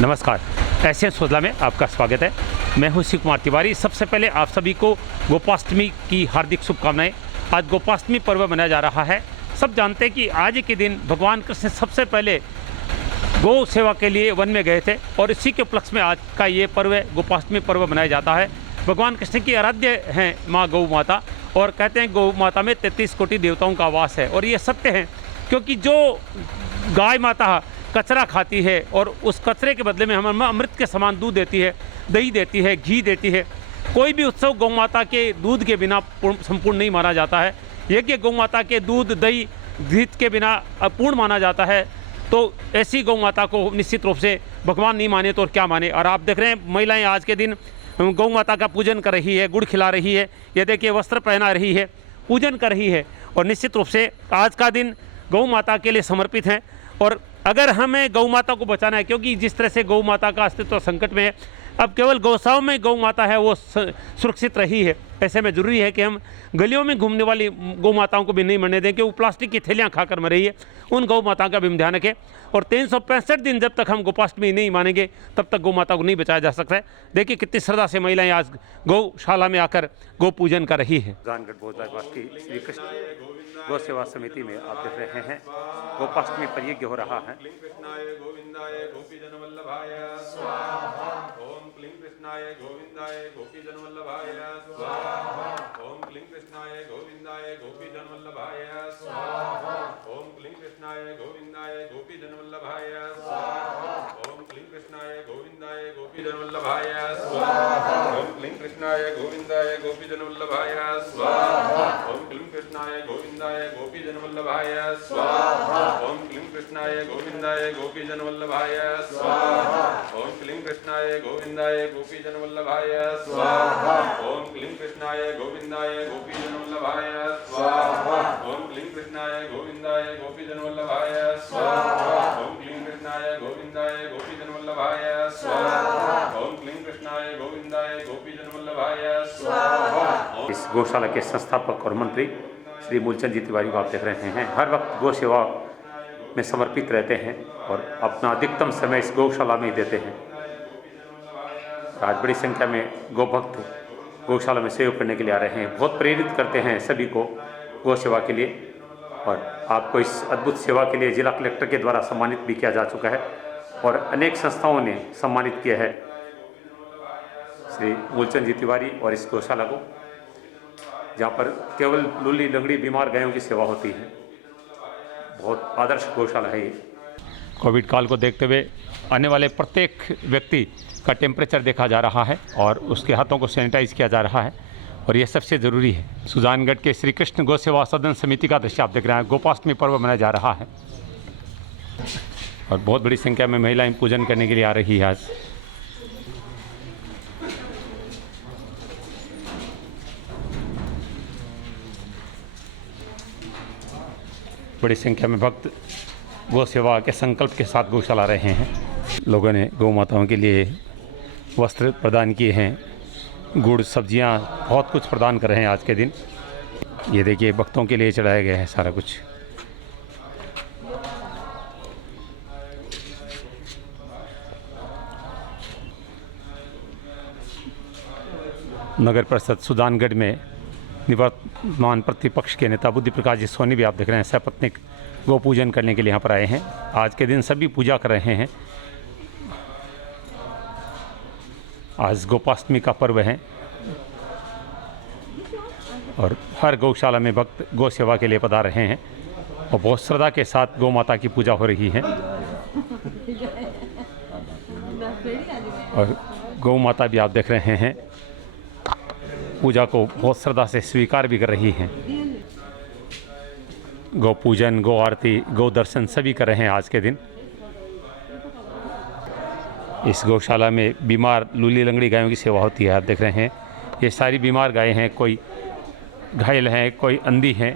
नमस्कार, एशियन सोदला में आपका स्वागत है। मैं हूं शिव कुमार तिवारी। सबसे पहले आप सभी को गोपाष्टमी की हार्दिक शुभकामनाएं। आज गोपाष्टमी पर्व मनाया जा रहा है। सब जानते हैं कि आज के दिन भगवान कृष्ण सबसे पहले गौ सेवा के लिए वन में गए थे और इसी के उपलक्ष्य में आज का ये पर्व गोपाष्टमी पर्व मनाया जाता है। भगवान कृष्ण की आराध्य हैं माँ गौ माता और कहते हैं गौ माता में 33 कोटि देवताओं का वास है। और ये सत्य है, क्योंकि जो गाय माता कचरा खाती है और उस कचरे के बदले में हमें अमृत के समान दूध देती है, दही देती है, घी देती है। कोई भी उत्सव गौ माता के दूध के बिना संपूर्ण नहीं माना जाता है। यज्ञ गौ माता के दूध, दही, घी के बिना अपूर्ण माना जाता है। तो ऐसी गौ माता को निश्चित रूप से भगवान नहीं माने तो और क्या माने। और आप देख रहे हैं महिलाएं आज के दिन गौ माता का पूजन कर रही है, गुड़ खिला रही है, ये देखिए वस्त्र पहना रही है, पूजन कर रही है। और निश्चित रूप से आज का दिन गौ माता के लिए समर्पित है। और अगर हमें गौ माता को बचाना है, क्योंकि जिस तरह से गौ माता का अस्तित्व संकट में है, अब केवल गौशालाओं में गौ माता है वो सुरक्षित रही है। ऐसे में ज़रूरी है कि हम गलियों में घूमने वाली गौ माताओं को भी नहीं मरने दें कि वो प्लास्टिक की थैलियाँ खाकर मर रही है। उन गौ माताओं का भी ध्यान रखें। और 365 दिन जब तक हम गोपाष्टमी नहीं मानेंगे तब तक गौ माता को नहीं बचाया जा सकता है। देखिए कितनी श्रद्धा से महिलाएं आज गौशाला में आकर गौ पूजन कर रही है। जानगढ़ भोजलाबाद की श्री कृष्ण गौ सेवा समिति में आप देख रहे हैं गोपाष्टमी पर यज्ञ हो रहा है। कृष्णाय गोविंदाय गोपीजन वल्लभाय स्वाहा। ओम क्लीं कृष्णाय गोविंदाय गोपीजन वल्लभाय स्वाहा। ओम क्लीं कृष्णाय गोविंदाय गोपीजन वल्लभाय स्वाहा। ओम क्लीं कृष्णाय गोविंदाय गोपीजन वल्लभाय स्वाहा। ओम क्लीं कृष्णाय गोविंदाय गोपीजन वल्लभाय स्वाहा। ओम क्लीं कृष्णाय गोविंदाय गोपीजन वल्लभाय स्वाहा। ओम क्लीं कृष्णाय गोविंदाय गोपीजन वल्लभाय स्वाहा। ओम क्लीं कृष्णाय गोविंदाय गोपीजन वल्लभाय स्वाहा। ओम क्लीं कृष्णाय गोविंदाय गोपीजन वल्लभाय स्वाहा। ओम क्लीं कृष्णाय गोविंदाय गोपीजन वल्लभाय स्वाहा। ओम क्लीं कृष्णाय गोविंदाय गोपीजन वल्लभाय स्वाहा। ओम क्लीं कृष्णाय गोविंदाय गोपीजन वल्लभाय स्वाहा। इस गौशाला के संस्थापक और मंत्री श्री मूलचंद जी तिवारी को आप देख रहे हैं। हर वक्त गौ सेवा में समर्पित रहते हैं और अपना अधिकतम समय इस गौशाला में ही देते हैं। आज बड़ी संख्या में गौ भक्त गौशाला में सेवा करने के लिए आ रहे हैं। बहुत प्रेरित करते हैं सभी को गौ सेवा के लिए। और आपको इस अद्भुत सेवा के लिए जिला कलेक्टर के द्वारा सम्मानित भी किया जा चुका है और अनेक संस्थाओं ने सम्मानित किया है श्री मूलचंद जी तिवारी और इस गौशाला को, जहाँ पर केवल लूली लंगड़ी बीमार गायों की सेवा होती है। बहुत आदर्श गौशाला है ये। कोविड काल को देखते हुए आने वाले प्रत्येक व्यक्ति का टेम्परेचर देखा जा रहा है और उसके हाथों को सैनिटाइज किया जा रहा है और ये सबसे ज़रूरी है। सुजानगढ़ के श्री कृष्ण गौ सेवा सदन समिति का दृश्य आप देख रहे हैं। गोपाष्टमी पर्व मनाया जा रहा है और बहुत बड़ी संख्या में महिलाएं पूजन करने के लिए आ रही है। आज बड़ी संख्या में भक्त गौ सेवा के संकल्प के साथ गौशाला रहे हैं। लोगों ने गौ माताओं के लिए वस्त्र प्रदान किए हैं, गुड़, सब्जियां, बहुत कुछ प्रदान कर रहे हैं आज के दिन। ये देखिए भक्तों के लिए चढ़ाया गया है सारा कुछ। नगर परिषद सुजानगढ़ में निवर्तमान प्रतिपक्ष के नेता बुद्धि प्रकाश जी सोनी भी आप देख रहे हैं सपत्नीक गौ पूजन करने के लिए यहाँ पर आए हैं। आज के दिन सभी पूजा कर रहे हैं। आज गोपाष्टमी का पर्व है और हर गौशाला में भक्त गौ सेवा के लिए पधार रहे हैं और बहुत श्रद्धा के साथ गौ माता की पूजा हो रही है। और गौ माता भी आप देख रहे हैं पूजा को बहुत श्रद्धा से स्वीकार भी कर रही हैं। गौ पूजन, गौ आरती, गौ दर्शन सभी कर रहे हैं आज के दिन। इस गौशाला में बीमार लूली लंगड़ी गायों की सेवा होती है। आप देख रहे हैं ये सारी बीमार गायें हैं, कोई घायल हैं, कोई अंधी हैं,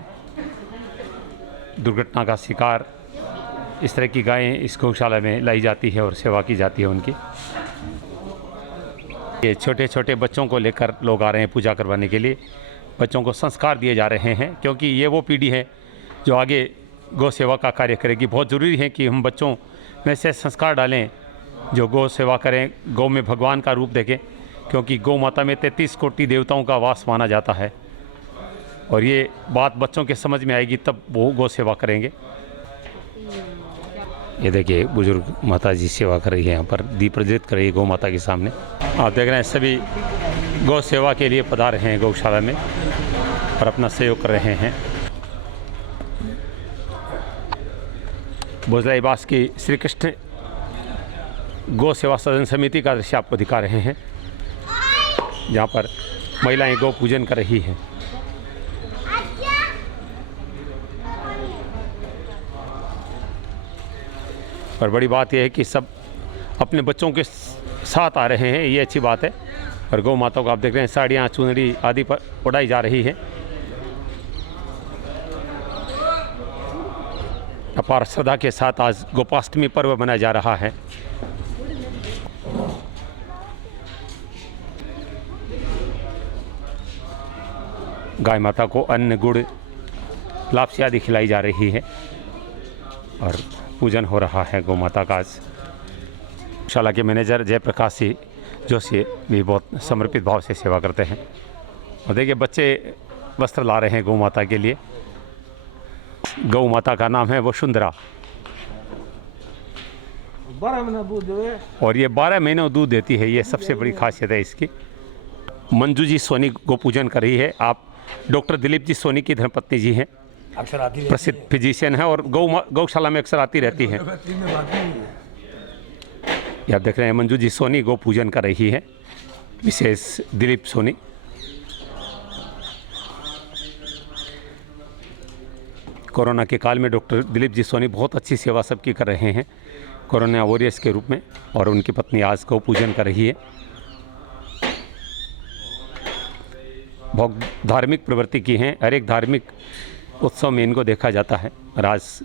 दुर्घटना का शिकार। इस तरह की गायें इस गौशाला में लाई जाती है और सेवा की जाती है उनकी। ये छोटे छोटे बच्चों को लेकर लोग आ रहे हैं पूजा करवाने के लिए। बच्चों को संस्कार दिए जा रहे हैं क्योंकि ये वो पीढ़ी है जो आगे गौ सेवा का कार्य करेगी। बहुत ज़रूरी है कि हम बच्चों में से संस्कार डालें जो गौ सेवा करें, गौ में भगवान का रूप देखें, क्योंकि गौ माता में 33 कोटि देवताओं का वास माना जाता है। और ये बात बच्चों के समझ में आएगी तब वो गौ सेवा करेंगे। ये देखिए बुजुर्ग माता जी सेवा कर रही है, यहाँ पर दीप प्रज्वलित कर रही है गौ माता के सामने। आप देख रहे हैं सभी गौ सेवा के लिए पधारे हैं गौशाला में और अपना सहयोग कर रहे हैं। भोजलाई बास की श्री कृष्ण गौ सेवा सदन समिति का दृश्य आपको दिखा रहे हैं, जहाँ पर महिलाएं गौ पूजन कर रही हैं। और बड़ी बात यह है कि सब अपने बच्चों के साथ आ रहे हैं, ये अच्छी बात है। और गौ माता को आप देख रहे हैं साड़ियाँ, चुनरी आदि पर उड़ाई जा रही है। अपार श्रद्धा के साथ आज गोपाष्टमी पर्व मनाया जा रहा है। गाय माता को अन्न, गुड़, लापसी आदि खिलाई जा रही है और पूजन हो रहा है गौ माता का। आज गौशाला के मैनेजर जयप्रकाश सिंह जोशी भी बहुत समर्पित भाव से सेवा करते हैं। और देखिए बच्चे वस्त्र ला रहे हैं गौ माता के लिए। गौ माता का नाम है वसुंधरा 12 महीना दूध देवे और ये 12 महीनों दूध देती है, ये सबसे बड़ी खासियत है इसकी। मंजू जी सोनी गौ पूजन कर रही है। आप डॉक्टर दिलीप जी सोनी की धर्मपत्नी जी हैं, अक्सर आती है, प्रसिद्ध फिजिशियन है और गौशाला में अक्सर आती रहती हैं। ये आप देख रहे हैं मंजू जी सोनी गौ पूजन कर रही है, विशेष दिलीप सोनी। कोरोना के काल में डॉक्टर दिलीप जी सोनी बहुत अच्छी सेवा सबकी कर रहे हैं कोरोना वॉरियर्स के रूप में, और उनकी पत्नी आज गौ पूजन कर रही है। बहुत धार्मिक प्रवृत्ति की हैं, हर एक धार्मिक उत्सव में इनको देखा जाता है। और आज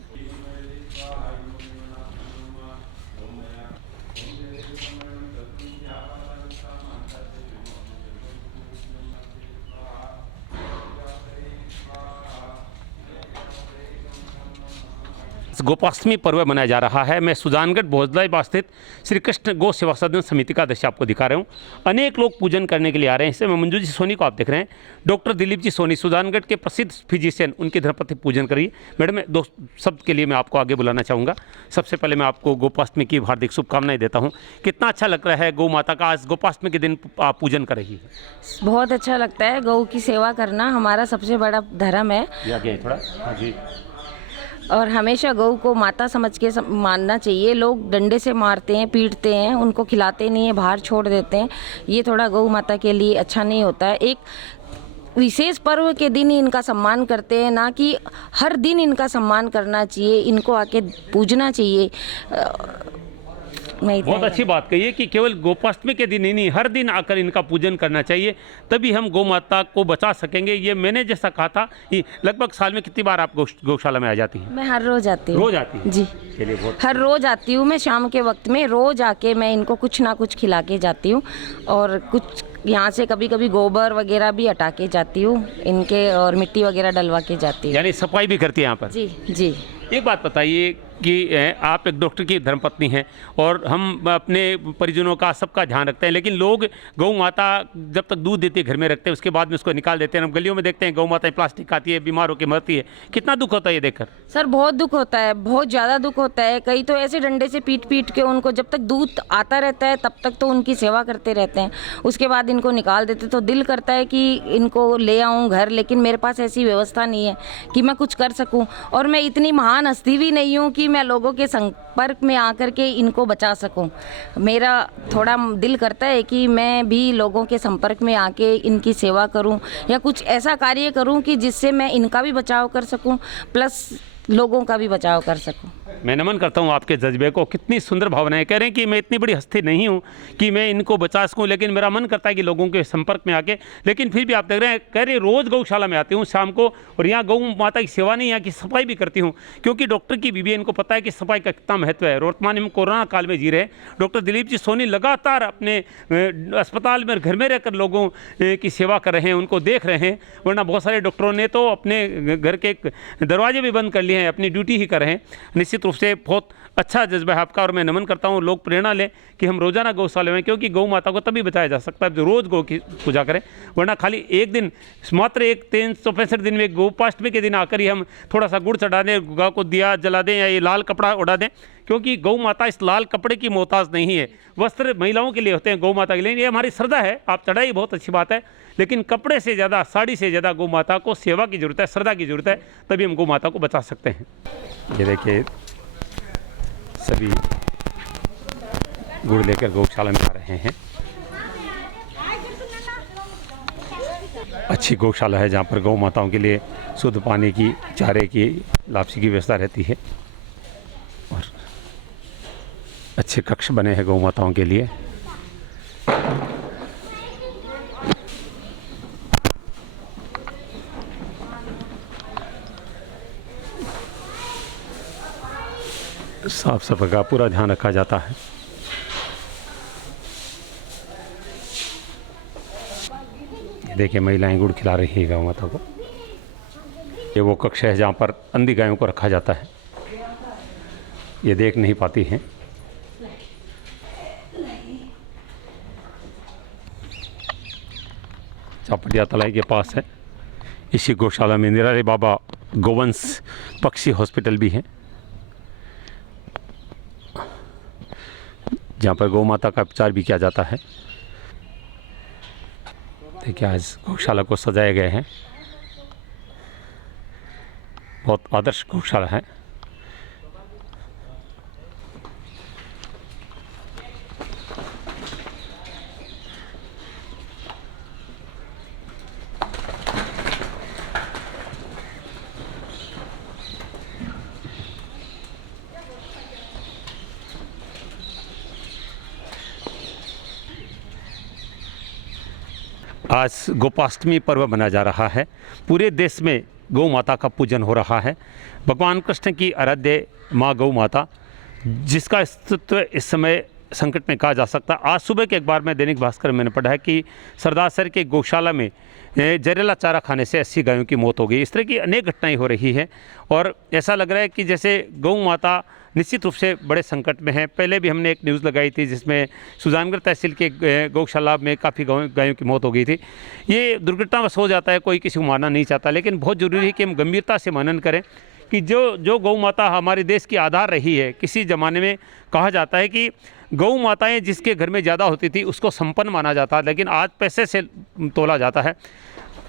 गोपाष्टमी पर्व मनाया जा रहा है। मैं सुजानगढ़ भोजलाई स्थित श्री कृष्ण गौ सेवा सदन समिति का दृश्य आपको दिखा रहा हूँ। अनेक लोग पूजन करने के लिए आ रहे हैं। इससे मैं मंजू जी सोनी को आप देख रहे हैं, डॉक्टर दिलीप जी सोनी सुजानगढ़ के प्रसिद्ध फिजिशियन, उनकी धर्मपत्नी पूजन करिए। मैडम दो शब्द के लिए मैं आपको आगे बुलाना चाहूँगा। सबसे पहले मैं आपको गोपाष्टमी की हार्दिक शुभकामनाएं देता हूँ। कितना अच्छा लग रहा है गौ माता का आज गोपाष्टमी के दिन आप पूजन कर रही है। बहुत अच्छा लगता है, गौ की सेवा करना हमारा सबसे बड़ा धर्म है थोड़ा हाँ जी। और हमेशा गौ को माता समझ के मानना चाहिए। लोग डंडे से मारते हैं, पीटते हैं, उनको खिलाते नहीं है, बाहर छोड़ देते हैं। ये थोड़ा गौ माता के लिए अच्छा नहीं होता है। एक विशेष पर्व के दिन ही इनका सम्मान करते हैं, ना कि हर दिन इनका सम्मान करना चाहिए। इनको आके पूजना चाहिए। बहुत अच्छी बात कही है कि केवल गोपाष्टमी के दिन ही नहीं, हर दिन आकर इनका पूजन करना चाहिए, तभी हम गौ माता को बचा सकेंगे। ये मैंने जैसा कहा था कि लगभग साल में कितनी बार आप गौशाला में आ जाती हैं? मैं हर रोज आती हूँ। रोज आती है जी, हर रोज आती हूँ। मैं शाम के वक्त में रोज आके मैं इनको कुछ ना कुछ खिला के जाती हूँ और कुछ यहाँ से कभी कभी गोबर वगैरह भी हटा के जाती हूँ इनके, और मिट्टी वगैरह डलवा के जाती हूँ। यानी सफाई भी करती है यहाँ पर? जी जी। एक बात बताइए कि आप एक डॉक्टर की धर्मपत्नी हैं और हम अपने परिजनों का सबका ध्यान रखते हैं, लेकिन लोग गौ माता जब तक दूध देती है घर में रखते हैं, उसके बाद में उसको निकाल देते हैं। हम गलियों में देखते हैं गौ माता प्लास्टिक खाती है, बीमार होकर मरती है। कितना दुख होता है ये देखकर? सर बहुत दुख होता है, बहुत ज़्यादा दुख होता है। कई तो ऐसे डंडे से पीट पीट के उनको, जब तक दूध आता रहता है तब तक तो उनकी सेवा करते रहते हैं, उसके बाद इनको निकाल देते। तो दिल करता है कि इनको ले आऊँ घर, लेकिन मेरे पास ऐसी व्यवस्था नहीं है कि मैं कुछ कर सकूँ। और मैं इतनी महान हस्ती भी नहीं हूँ कि मैं लोगों के संपर्क में आकर के इनको बचा सकूं। मेरा थोड़ा दिल करता है कि मैं भी लोगों के संपर्क में आके इनकी सेवा करूं या कुछ ऐसा कार्य करूं कि जिससे मैं इनका भी बचाव कर सकूं, प्लस लोगों का भी बचाव कर सकूं। मैं नमन करता हूं आपके जज्बे को। कितनी सुंदर भावनाएं। कह रहे हैं कि मैं इतनी बड़ी हस्ती नहीं हूं कि मैं इनको बचा सकूं, लेकिन मेरा मन करता है कि लोगों के संपर्क में आके। लेकिन फिर भी आप देख रहे हैं, कह रहे रोज़ गौशाला में आती हूं शाम को, और यहाँ गौ माता की सेवा नहीं, यहाँ की सफाई भी करती हूँ, क्योंकि डॉक्टर की बीवी इनको पता है कि सफाई का कितना महत्व है। वर्तमान में कोरोना काल में जी रहे डॉक्टर दिलीप जी सोनी लगातार अपने अस्पताल में, घर में रहकर लोगों की सेवा कर रहे हैं, उनको देख रहे हैं। वरना बहुत सारे डॉक्टरों ने तो अपने घर के दरवाजे भी बंद कर लिए हैं, अपनी ड्यूटी ही कर रहे हैं। निश्चित निश्चित रूप से बहुत अच्छा जज्बा है आपका और मैं नमन करता हूँ। लोग प्रेरणा लें कि हम रोज़ाना गौशाला में, क्योंकि गौ माता को तभी बचाया जा सकता है जो रोज़ गौ की पूजा करें, वरना खाली एक दिन मात्र एक 365 दिन में गोपाष्टमी के दिन आकर ही हम थोड़ा सा गुड़ चढ़ा दें, गौ को दिया जला दें या ये लाल कपड़ा उड़ा दें, क्योंकि गौ माता इस लाल कपड़े की मोहताज नहीं है। वस्त्र महिलाओं के लिए होते हैं, गौ माता के लिए ये हमारी श्रद्धा है। आप चढ़ाई बहुत अच्छी बात है, लेकिन कपड़े से ज़्यादा, साड़ी से ज़्यादा गौ माता को सेवा की ज़रूरत है, श्रद्धा की ज़रूरत है, तभी हम गौ माता को बचा सकते हैं। ये देखिए सभी गुड़ लेकर गौशाला में आ रहे हैं। अच्छी गौशाला है जहाँ पर गौ माताओं के लिए शुद्ध पानी की, चारे की, लापसी की व्यवस्था रहती है और अच्छे कक्ष बने हैं गौ माताओं के लिए। साफ सफाई का पूरा ध्यान रखा जाता है। देखिए महिलाएं गुड़ खिला रही है गौ माता को। ये वो कक्ष है जहाँ पर अंधी गायों को रखा जाता है, ये देख नहीं पाती हैं। चापटिया तलाई के पास है। इसी गौशाला में निराले बाबा गोवंश पक्षी हॉस्पिटल भी है, जहाँ पर गौ माता का उपचार भी किया जाता है। देखिए आज गौशाला को सजाए गए हैं, बहुत आदर्श गौशाला है। आज गोपाष्टमी पर्व मनाया जा रहा है। पूरे देश में गौ माता का पूजन हो रहा है। भगवान कृष्ण की आराध्य माँ गौ माता, जिसका अस्तित्व इस समय संकट में कहा जा सकता है। आज सुबह के अखबार में दैनिक भास्कर में मैंने पढ़ा है कि सरदार सर के गौशाला में जहरीला चारा खाने से 80 गायों की मौत हो गई। इस तरह की अनेक घटनाएं हो रही है और ऐसा लग रहा है कि जैसे गौ माता निश्चित रूप से बड़े संकट में है। पहले भी हमने एक न्यूज़ लगाई थी जिसमें सुजानगढ़ तहसील के गौशाला में काफ़ी गायों की मौत हो गई थी। ये दुर्घटनावश हो जाता है, कोई किसी को मारना नहीं चाहता, लेकिन बहुत ज़रूरी है कि हम गंभीरता से मनन करें कि जो गौ माता हमारे देश की आधार रही है। किसी ज़माने में कहा जाता है कि गौ माताएं जिसके घर में ज़्यादा होती थी उसको संपन्न माना जाता, लेकिन आज पैसे से तोला जाता है।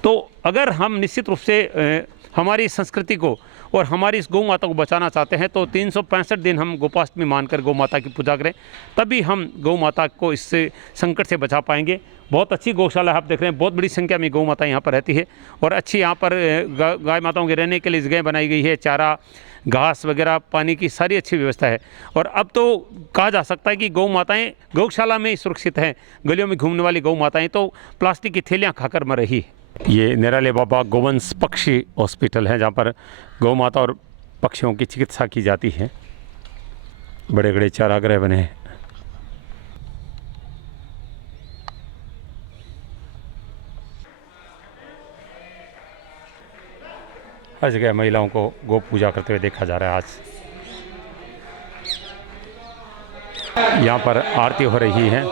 तो अगर हम निश्चित रूप से हमारी संस्कृति को और हमारी इस गौ माता को बचाना चाहते हैं तो 365 दिन हम गोपाष्टमी मानकर गौ माता की पूजा करें, तभी हम गौ माता को इस संकट से बचा पाएंगे। बहुत अच्छी गौशाला आप देख रहे हैं, बहुत बड़ी संख्या में गौ माता यहाँ पर रहती है और अच्छी यहाँ पर गाय माताओं के रहने के लिए जगह बनाई गई है। चारा, घास वगैरह, पानी की सारी अच्छी व्यवस्था है। और अब तो कहा जा सकता है कि गौ माताएँ गौशाला में ही सुरक्षित हैं। गलियों में घूमने वाली गौ माताएँ तो प्लास्टिक की थैलियाँ खाकर मर रही है। ये निराले बाबा गोवंश पक्षी हॉस्पिटल है जहाँ पर गौ माता और पक्षियों की चिकित्सा की जाती है। बड़े बड़े चारागृह बने हैं। हर जगह महिलाओं को गौ पूजा करते हुए देखा जा रहा है। आज यहाँ पर आरती हो रही है।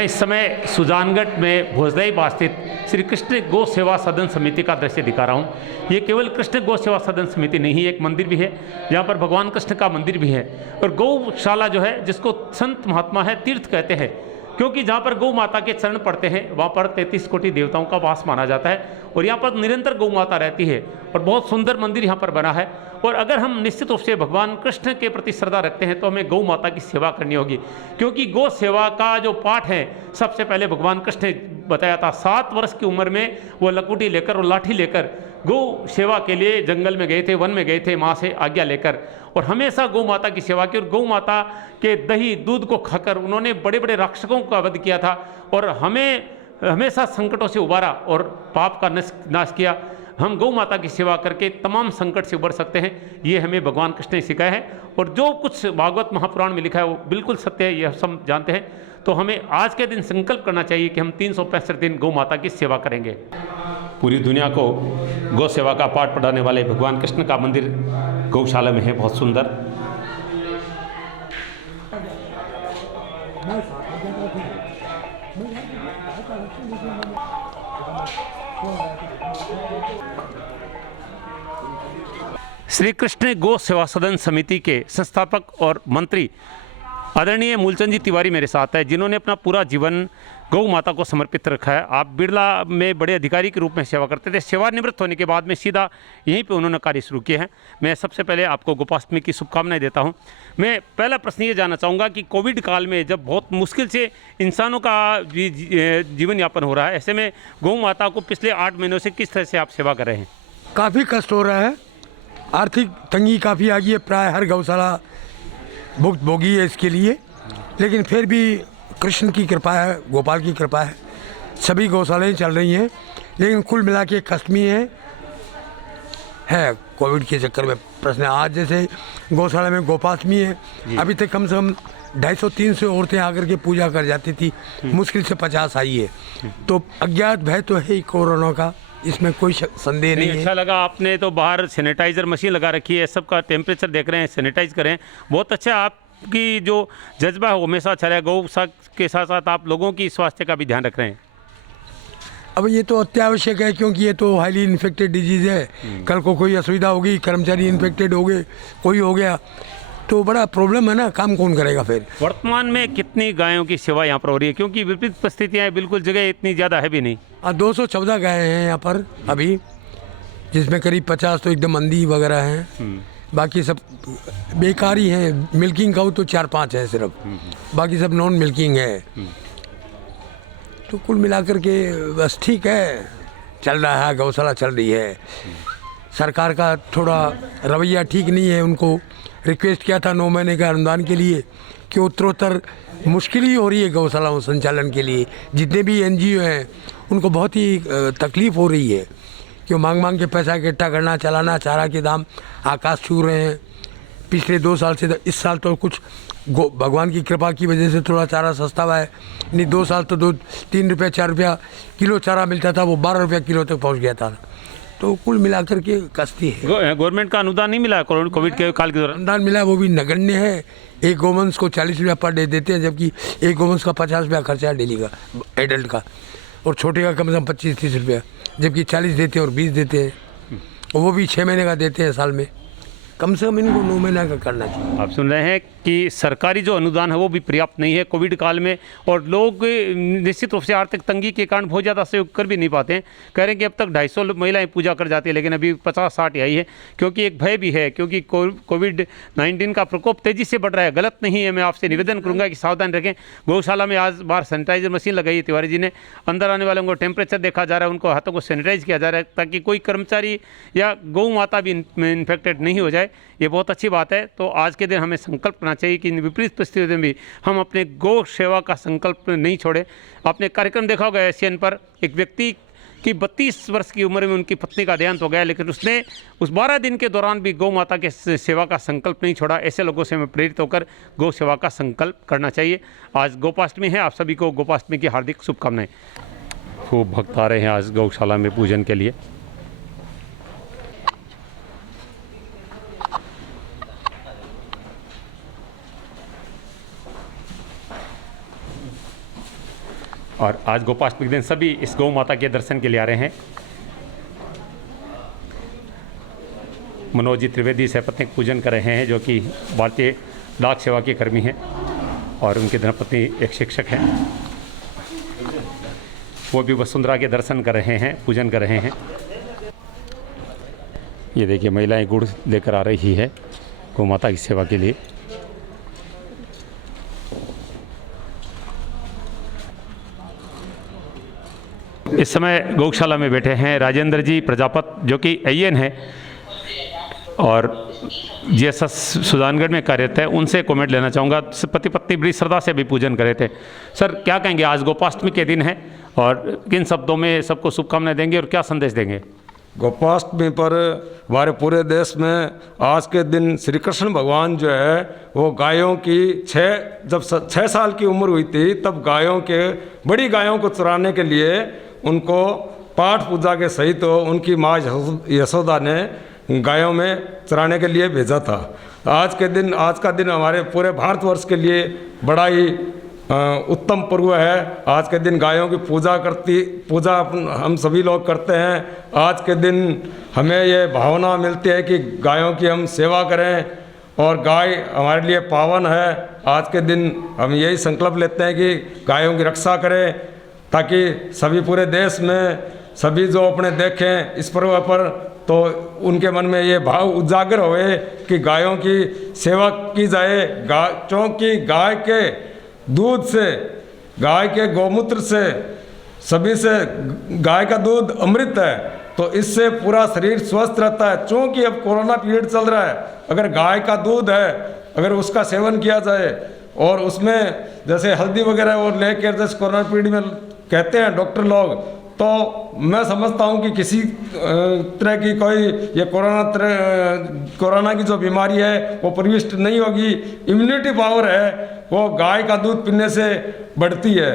इस समय सुजानगढ़ में भोजदाई पास स्थित श्री कृष्ण गौ सेवा सदन समिति का दृश्य दिखा रहा हूँ। ये केवल कृष्ण गौ सेवा सदन समिति नहीं है, एक मंदिर भी है जहाँ पर भगवान कृष्ण का मंदिर भी है। और गौशाला जो है, जिसको संत महात्मा है तीर्थ कहते हैं, क्योंकि जहाँ पर गौ माता के चरण पड़ते हैं वहाँ पर 33 कोटि देवताओं का वास माना जाता है और यहाँ पर निरंतर गौ माता रहती है और बहुत सुंदर मंदिर यहाँ पर बना है। और अगर हम निश्चित रूप से भगवान कृष्ण के प्रति श्रद्धा रखते हैं तो हमें गौ माता की सेवा करनी होगी, क्योंकि गौ सेवा का जो पाठ है सबसे पहले भगवान कृष्ण ने बताया था। 7 वर्ष की उम्र में वो लकुटी लेकर और लाठी लेकर गौ सेवा के लिए जंगल में गए थे, वन में गए थे माँ से आज्ञा लेकर, और हमेशा गौ माता की सेवा की, और गौ माता के दही दूध को खाकर उन्होंने बड़े बड़े राक्षसों का वध किया था और हमें हमेशा संकटों से उबारा और पाप का नाश किया। हम गौ माता की सेवा करके तमाम संकट से उबर सकते हैं, ये हमें भगवान कृष्ण ने सिखाया है। और जो कुछ भागवत महापुराण में लिखा है वो बिल्कुल सत्य है, ये सब जानते हैं। तो हमें आज के दिन संकल्प करना चाहिए कि हम 365 दिन गौ माता की सेवा करेंगे। पूरी दुनिया को गौ सेवा का पाठ पढ़ाने वाले भगवान कृष्ण का मंदिर गौशाला में है, बहुत सुंदर। श्री कृष्ण गौ सेवा सदन समिति के संस्थापक और मंत्री आदरणीय मूलचंद जी तिवारी मेरे साथ है, जिन्होंने अपना पूरा जीवन गौ माता को समर्पित रखा है। आप बिरला में बड़े अधिकारी के रूप में सेवा करते थे, सेवानिवृत्त होने के बाद में सीधा यहीं पे उन्होंने कार्य शुरू किए हैं। मैं सबसे पहले आपको गोपाष्टमी की शुभकामनाएं देता हूं। मैं पहला प्रश्न ये जानना चाहूँगा कि कोविड काल में जब बहुत मुश्किल से इंसानों का जीवन यापन हो रहा है, ऐसे में गौ माता को पिछले 8 महीनों से किस तरह से आप सेवा कर रहे हैं? काफ़ी कष्ट हो रहा है, आर्थिक तंगी काफ़ी आ गई है, प्राय हर गौशाला भुगतभोगी है इसके लिए, लेकिन फिर भी कृष्ण की कृपा है, गोपाल की कृपा है, सभी गौशालाएँ चल रही हैं। लेकिन कुल मिला के कष्ट में है कोविड के चक्कर में प्रश्न। आज जैसे गौशाला में गोपाष्टमी है, अभी तक कम से कम 250-300 औरतें आकर के पूजा कर जाती थी, मुश्किल से 50 आई है। तो अज्ञात भय तो है ही कोरोना का, इसमें कोई संदेह नहीं है। अच्छा लगा, आपने तो बाहर सैनिटाइजर मशीन लगा रखी है, सबका टेम्परेचर देख रहे हैं, सैनिटाइज करें, बहुत अच्छा। आपकी जो जज्बा है वो हमेशा अच्छा रहा। गौ के साथ साथ आप लोगों की स्वास्थ्य का भी ध्यान रख रहे हैं। अब ये तो अत्यावश्यक है, क्योंकि ये तो हाईली इन्फेक्टेड डिजीज़ है। कल को कोई असुविधा होगी, कर्मचारी इन्फेक्टेड हो गए, कोई हो गया तो बड़ा प्रॉब्लम है ना, काम कौन करेगा फिर। वर्तमान में कितनी गायों की सेवा यहाँ पर हो रही है, क्योंकि विपरीत परिस्थितियाँ हैं, बिल्कुल जगह इतनी ज़्यादा है भी नहीं। 214 गायें हैं यहाँ पर अभी, जिसमें करीब 50 तो एकदम अंधी वगैरह हैं, बाकी सब बेकारी हैं। मिल्किंग काऊ तो 4-5 है सिर्फ, बाकी सब नॉन मिल्किंग है। तो कुल मिलाकर के बस ठीक है, चल रहा है, गौशाला चल रही है। सरकार का थोड़ा रवैया ठीक नहीं है, उनको रिक्वेस्ट किया था 9 महीने का अनुदान के लिए, कि उत्तरोत्तर मुश्किल ही हो रही है गौशालाओं संचालन के लिए। जितने भी NGO हैं उनको बहुत ही तकलीफ़ हो रही है, कि मांग के पैसा इकट्ठा करना, चलाना, चारा के दाम आकाश छू रहे हैं। पिछले 2 साल से इस साल तो कुछ भगवान की कृपा की वजह से थोड़ा चारा सस्ता हुआ है, नहीं 2 साल तो 2-3 रुपये 4 रुपया किलो चारा मिलता था, वो 12 रुपया किलो तक पहुँच गया था। तो कुल मिलाकर के कस्ती है। गवर्नमेंट का अनुदान नहीं मिला कोविड के काल के दौरान? अनुदान मिला, वो भी नगण्य है। एक गौवंश को 40 रुपया पर डे देते हैं, जबकि एक गौवंश का 50 रुपया खर्चा है डेली का, एडल्ट का, और छोटे का कम से कम 25-30 रुपया, जबकि 40 देते हैं और 20 देते हैं, और वो भी 6 महीने का देते हैं साल में। कम से कम इनको 9 महीने का करना चाहिए। आप सुन रहे हैं कि सरकारी जो अनुदान है वो भी पर्याप्त नहीं है कोविड काल में, और लोग निश्चित रूप से आर्थिक तंगी के कारण बहुत ज़्यादा सहयोग कर भी नहीं पाते हैं। कह रहे हैं कि अब तक 250 महिलाएं पूजा कर जाती है, लेकिन अभी 50-60 आई है, क्योंकि एक भय भी है, क्योंकि कोविड-19 का प्रकोप तेज़ी से बढ़ रहा है। गलत नहीं है, मैं आपसे निवेदन करूँगा कि सावधान रखें। गौशाला में आज बाहर सैनिटाइजर मशीन लगाई है तिवारी जी ने, अंदर आने वालों को टेम्परेचर देखा जा रहा है, उनको हाथों को सैनिटाइज किया जा रहा है, ताकि कोई कर्मचारी या गौ माता भी इन्फेक्टेड नहीं हो जाए। ये बहुत अच्छी बात है। तो आज के दिन हमें संकल्प करना चाहिए कि इन विपरीत परिस्थितियों में भी हम अपने गौ सेवा का संकल्प नहीं छोड़ें। आपने कार्यक्रम देखा होगा एशियन पर, एक व्यक्ति की 32 वर्ष की उम्र में उनकी पत्नी का देहांत हो गया, लेकिन उसने उस 12 दिन के दौरान भी गौ माता के सेवा का संकल्प नहीं छोड़ा। ऐसे लोगों से हमें प्रेरित होकर गौ सेवा का संकल्प करना चाहिए। आज गोपाष्टमी है, आप सभी को गोपाष्टमी की हार्दिक शुभकामनाएं। खूब भक्त आ रहे हैं आज गौशाला में पूजन के लिए। और आज गोपाष्टमी के दिन सभी इस गौ माता के दर्शन के लिए आ रहे हैं। मनोज जी त्रिवेदी सपत्नीक पूजन कर रहे हैं, जो कि भारतीय डाक सेवा के कर्मी हैं, और उनकी धर्मपत्नी एक शिक्षक हैं। वो भी वसुंधरा के दर्शन कर रहे हैं, पूजन कर रहे हैं। ये देखिए महिलाएं गुड़ लेकर आ रही है गौ माता की सेवा के लिए। इस समय गौशाला में बैठे हैं राजेंद्र जी प्रजापत, जो कि AN है और GSS सुजानगढ़ में कार्यरत है। उनसे कमेंट लेना चाहूँगा। पति पत्नी बड़ी श्रद्धा से भी पूजन करे थे। सर, क्या कहेंगे, आज गोपाष्टमी के दिन है और किन शब्दों में सबको शुभकामनाएं देंगे और क्या संदेश देंगे? गोपाष्टमी पर हमारे पूरे देश में आज के दिन श्री कृष्ण भगवान जो है वो गायों की जब 6 साल की उम्र हुई थी तब गायों के बड़ी गायों को चराने के लिए उनको पाठ पूजा के सहित उनकी माँ यशोदा ने गायों में चराने के लिए भेजा था। आज का दिन हमारे पूरे भारतवर्ष के लिए बड़ा ही उत्तम पर्व है। आज के दिन गायों की पूजा हम सभी लोग करते हैं। आज के दिन हमें ये भावना मिलती है कि गायों की हम सेवा करें और गाय हमारे लिए पावन है। आज के दिन हम यही संकल्प लेते हैं कि गायों की रक्षा करें ताकि सभी पूरे देश में सभी जो अपने देखें इस पर्व पर तो उनके मन में ये भाव उजागर होए कि गायों की सेवा की जाए। क्योंकि गाय के दूध से, गाय के गौमूत्र से, सभी से गाय का दूध अमृत है, तो इससे पूरा शरीर स्वस्थ रहता है। क्योंकि अब कोरोना पीरियड चल रहा है, अगर गाय का दूध है अगर उसका सेवन किया जाए और उसमें जैसे हल्दी वगैरह और लेकर जैसे कोरोना पीरियड में कहते हैं डॉक्टर लोग, तो मैं समझता हूँ कि किसी तरह की कोई ये कोरोना की जो बीमारी है वो प्रविष्ट नहीं होगी। इम्यूनिटी पावर है वो गाय का दूध पीने से बढ़ती है।